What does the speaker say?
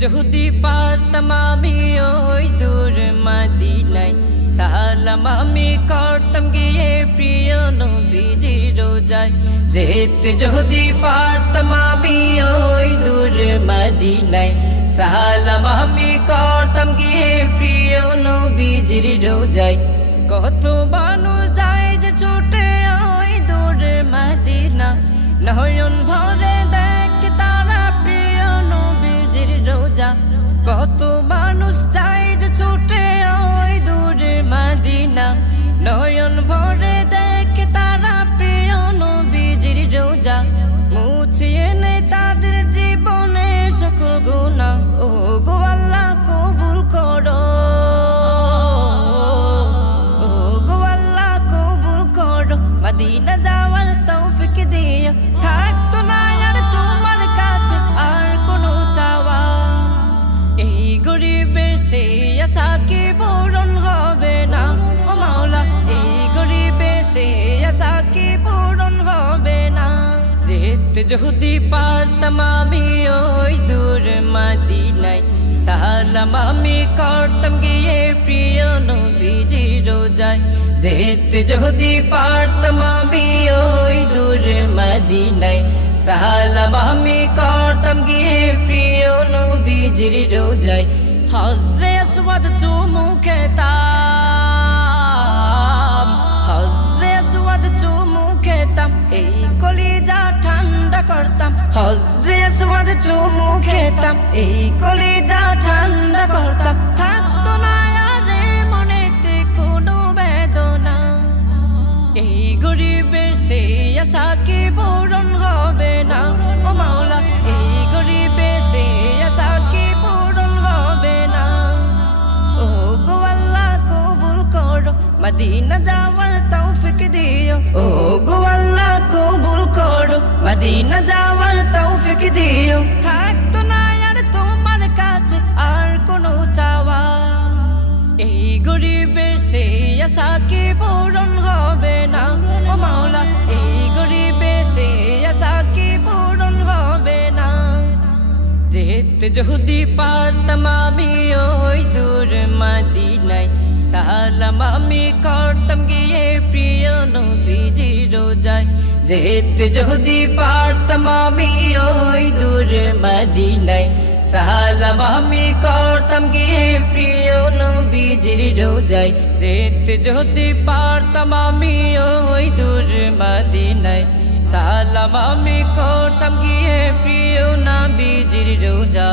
যহুদি পারতাম আমি ওই দূর মাদি নাই সালাম আমি করতাম গিয়ে প্রিয় নবীজি রোজায়। যেতে যহুদি পারতাম আমি ওই দূর মাদি নাই সালাম আমি করতাম গিয়ে প্রিয় নবীজির রোজায়। কত বানো মদিনা যাওয়ার তৌফিক দিও থাকতো না আর তোমার কাছে আর কোনো চাওয়া। এই গরিবের সেই আশা কি পূরণ হবে না? ও মাওলা, এই গরিবের সেই আশা কি পূরণ হবে না? যেতে যদি পারতাম আমি ওই দূর মাদিনায়। সালাম আমি করতাম গিয়ে প্রিয় যেতে যদি পারতাম আমি ওই দূর মদিনায় সালাম আমি করতাম গিয়ে প্রিয় নবীজির রোজায় হজরে আসওয়াদ চুমু খেতাম হজরে আসওয়াদ চুমু খেতাম এই কলিজা ঠান্ডা করতাম হজরে আসওয়াদ চুমু খেতাম এই কলিজা আশা কি পূরণ হবে না ও মাওলা এই গরিবের সেই আশা কি পূরণ হবে না ও গো আল্লাহ কবুল করো মদিনা যাওয়ার তৌফিক দিও ও গো আল্লাহ কবুল করো মদিনা যাওয়ার তৌফিক দিও থাকতো না আর তোমার কাছে আর কোনো চাওয়া এই গরিবের সেই আশা কি পূরণ হবে না যেতে যদি পারতাম আমি ওই দূর মদিনায়। সালাম আমি করতাম গিয়ে প্রিয় নবীজি রোজায়। যেতে যদি পারতাম আমি ওই দূর মদিনায়। সালাম আমি করতাম গিয়ে প্রিয় নবীজির রোজায়। যেতে যদি পারতাম আমি ওই দূর মদিনায়। সালাম আমি করতাম গিয়ে প্রিয় না বিজির রোজা।